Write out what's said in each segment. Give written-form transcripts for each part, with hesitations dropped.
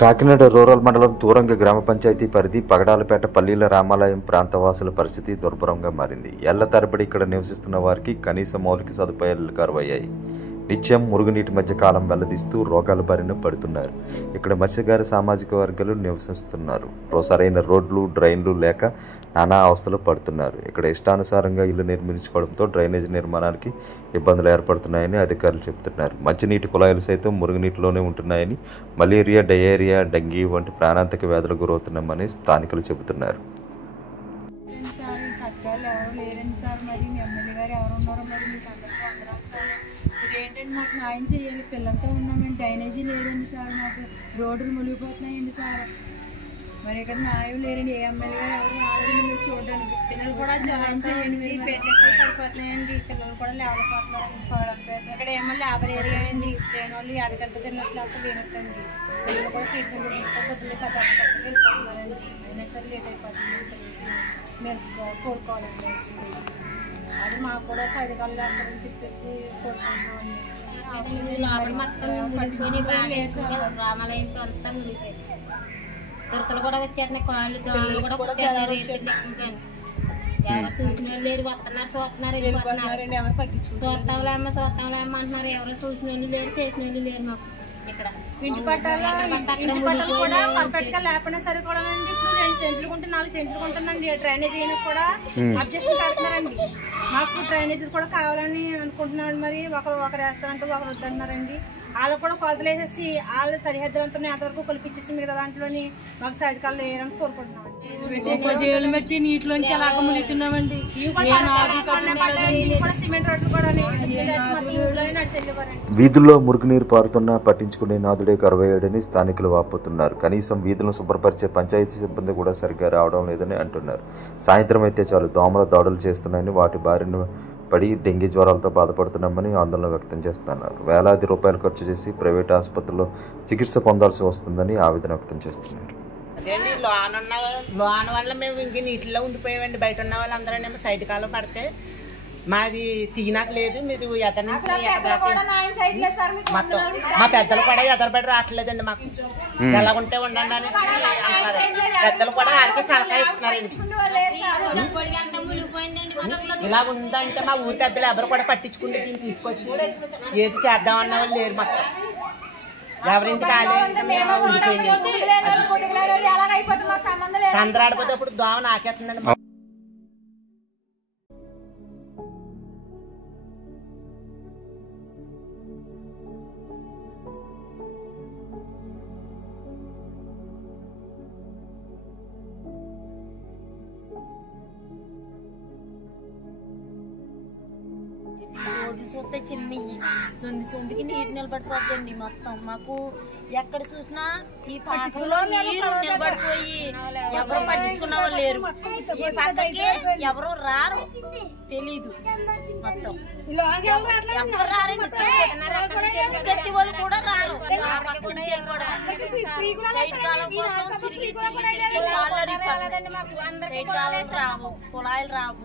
Kakinada rural మండలం తూరంగ గ్రామ పంచాయతీ పరిధి పగడాలపేట పల్లీల రామాలయం ప్రాంతవాసుల పరిస్థితి దుర్భరంగా మారింది. ఏళ్ల తరబడి ఇక్కడ నివసిస్తున్న వారికి కనీస మౌలిక సదుపాయాలు కరువయ్యాయి. నిత్యం మురుగునీటి మధ్య కాలం వెల్లదీస్తూ రోగాల బారిన పడుతున్నారు. ఇక్కడ మత్స్యకార సామాజిక వర్గాలు నివసిస్తున్నారు. సరైన రోడ్లు, డ్రైన్లు లేక నానా అవస్థలు పడుతున్నారు. ఇక్కడ ఇష్టానుసారంగా ఇల్లు నిర్మించుకోవడంతో డ్రైనేజీ నిర్మాణానికి ఇబ్బందులు ఏర్పడుతున్నాయని అధికారులు చెబుతున్నారు. మంచినీటి కుళాయిలు సైతం మురుగునీటిలోనే ఉంటున్నాయని, మలేరియా, డయేరియా, డెంగీ వంటి ప్రాణాంతక వ్యాధులు గురవుతున్నామని స్థానికులు చెబుతున్నారు. మాకు న్యాయం చేయాలి. పిల్లలతో ఉన్నామండి, డ్రైనేజీ లేదండి సార్, మాకు రోడ్లు మునిగిపోతున్నాయండి సార్. మరి ఇక్కడ న్యాయం లేరండి. ఏ ఎమ్మెల్యే గారు ఎవరు రాలేదు చూడండి. పిల్లలు కూడా న్యాయం చేయండి. మీరు పెట్టేసి పడిపోతున్నాయండి, పిల్లలు కూడా లేవలేకపోతున్నారండి. ఇక్కడ ఏమో లేబర్ ఏరియా అండి, లేని వాళ్ళు ఎడగంట తిన్నట్లు లేనట్టండి. పిల్లలు కూడా ట్రీట్మెంట్ పొద్దున్నే వెళ్ళిపోతున్నారండి. అయినా సరే లేట్ అయిపోతుంది. మేము కోరుకోవాలండి. అది మాకు కూడా సైడ్కాలు లేస్తారని చెప్పేసి కోరుకుంటున్నామండి. రామాలయంతో అంతా మునిగిపోయింది. దురతలు కూడా వచ్చేస్తున్నాయి, కాళ్ళు దోమలు కూడా పుట్టారు. ఎవరు చూసిన వాళ్ళు లేరు, వస్తున్నారు చూస్తున్నారు చూస్తాంలే అమ్మ అంటున్నారు. ఎవరు చూసిన వాళ్ళు లేరు, చేసిన వాళ్ళు లేరు. మాకు ఇక్కడ ఇంటి పట్టాలు కూడా పర్ఫెక్ట్ గా లేకపోయినా సరే కూడా ఇప్పుడు 2 సెంట్లు కొంటే 4 సెంట్లు కొంటుందండి. డ్రైనేజ్ కూడా అడ్జస్ట్ పెడుతున్నారండి. మాకు డ్రైనేజీలు కూడా కావాలని అనుకుంటున్నాడు. మరి ఒకరు వేస్తారంటూ ఒకరు వద్దంటున్నారండి. వాళ్ళు కూడా కొలతలు వేసేసి వాళ్ళు సరిహద్దులంతా ఎంతవరకు కొలిపించేసి మిగతా దాంట్లోని మాకు సైడ్ కాళ్ళు వేయాలని కోరుకుంటున్నాం. పెట్టి నీటిలోంచి అలాగ ములుగుతున్నామండి. సిమెంట్ రోడ్లు కూడా వీధుల్లో మురుగునీరు పారుతున్నా పట్టించుకునే నాదుడే కరువయ్యాడని స్థానికులు వాపోతున్నారు. కనీసం వీధులను శుభ్రపరిచే పంచాయతీ సిబ్బంది కూడా సరిగ్గా రావడం లేదని అంటున్నారు. సాయంత్రం అయితే చాలు దోమల దాడులు చేస్తున్నాయని, వాటి బారిన పడి డెంగీ జ్వరాలతో బాధపడుతున్నామని ఆందోళన వ్యక్తం చేస్తున్నారు. వేలాది రూపాయలు ఖర్చు చేసి ప్రైవేట్ ఆసుపత్రుల్లో చికిత్స పొందాల్సి వస్తుందని ఆవేదన వ్యక్తం చేస్తున్నారు. అదేంటి లోన్ వల్ల మేము ఇంక నీటిలో ఉండిపోయామండి. బయట ఉన్న వాళ్ళందరూ సైడ్ కాలం పడితే మాది తీనాక లేదు. మీరు ఎదరి నుంచి మొత్తం మా పెద్దలు కూడా ఎదరబడి రావట్లేదండి. మాకు ఎలాగుంటే ఉండండి అనేసి అంటారు. పెద్దలు కూడా వాళ్ళకి సలహా ఇస్తున్నారండి. ఇలా ఉందంటే మా ఊరి పెద్దలు ఎవరు కూడా పట్టించుకుంటే దీన్ని తీసుకొచ్చి ఏది చేద్దామన్న వాళ్ళు లేరు. మొత్తం ఎవరింటికి సందరాడిపోతే అప్పుడు దోమ నాకేస్తుందండి. రోడ్లు చూస్తే చిన్నవి సొందికి నీరు నిలబడిపోద్దండి. మొత్తం మాకు ఎక్కడ చూసినా ఈ పట్టించుకున్న నీరు నిలబడిపోయి ఎవరు పట్టించుకున్న వాళ్ళు లేరు. ఈ పక్కకి ఎవరు రారు, తెలీదు. మొత్తం ఎవరు రారండి. గట్టి వాళ్ళు కూడా రారు. కాలం కోసం తిరిగి రావు, కుళాయిలు రావు.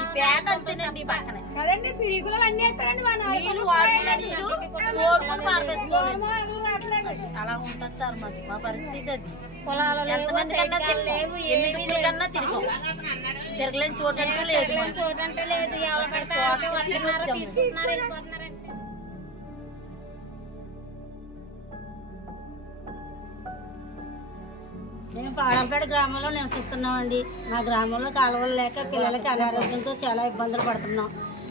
ఈ పేట అంతేనండి. పక్కనే నీళ్ళు వాడుకున్న నీళ్ళు తోడుకొని పారేసుకోవాలి. అలా ఉంటుంది సార్ మాది మా పరిస్థితి. అది ఎంతమంది కన్నా కన్నా తిరగలేని చోటంటూ లేదు. మేము పాడంపేట గ్రామంలో నివసిస్తున్నామండి. మా గ్రామంలో కాలువలు లేక పిల్లలకి అనారోగ్యంతో చాలా ఇబ్బందులు పడుతున్నాం.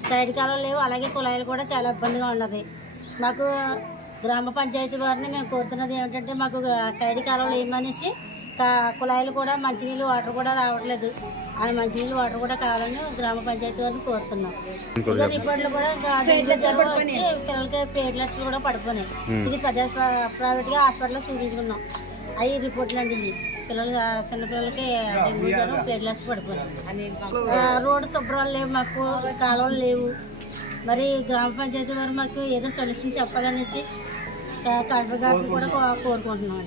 సైడ్ కాలువలు లేవు, అలాగే కుళాయిలు కూడా చాలా ఇబ్బందిగా ఉన్నది. మాకు గ్రామ పంచాయతీ వారిని మేము కోరుతున్నది ఏమిటంటే మాకు సైడ్ కాలువలు వేయమనేసి, కుళాయిలు కూడా మంచినీళ్ళు వాటర్ కూడా రావట్లేదు. అది మంచినీళ్ళు వాటర్ కూడా కావాలని గ్రామ పంచాయతీ వారిని కోరుతున్నాం. ఇక రిపోర్ట్లు కూడా వచ్చి పిల్లలకి ప్లేట్లెట్స్ కూడా పడిపోయినాయి. ఇది ప్రైవేట్గా హాస్పిటల్లో చూపించుకున్నాం. అవి రిపోర్ట్లు అండి. ఇవి పిల్లలు చిన్నపిల్లలకి డెంగ్యూ జ్వరం, ప్లేట్లెట్స్ పడిపోయినాయి. రోడ్డు శుభ్రాలు లేవు, మాకు కాలువలు లేవు. మరి గ్రామ పంచాయతీ వారు మాకు ఏదో సొల్యూషన్ చెప్పాలనేసి కలెక్టర్ గారిని కూడా కోరుకుంటున్నాం.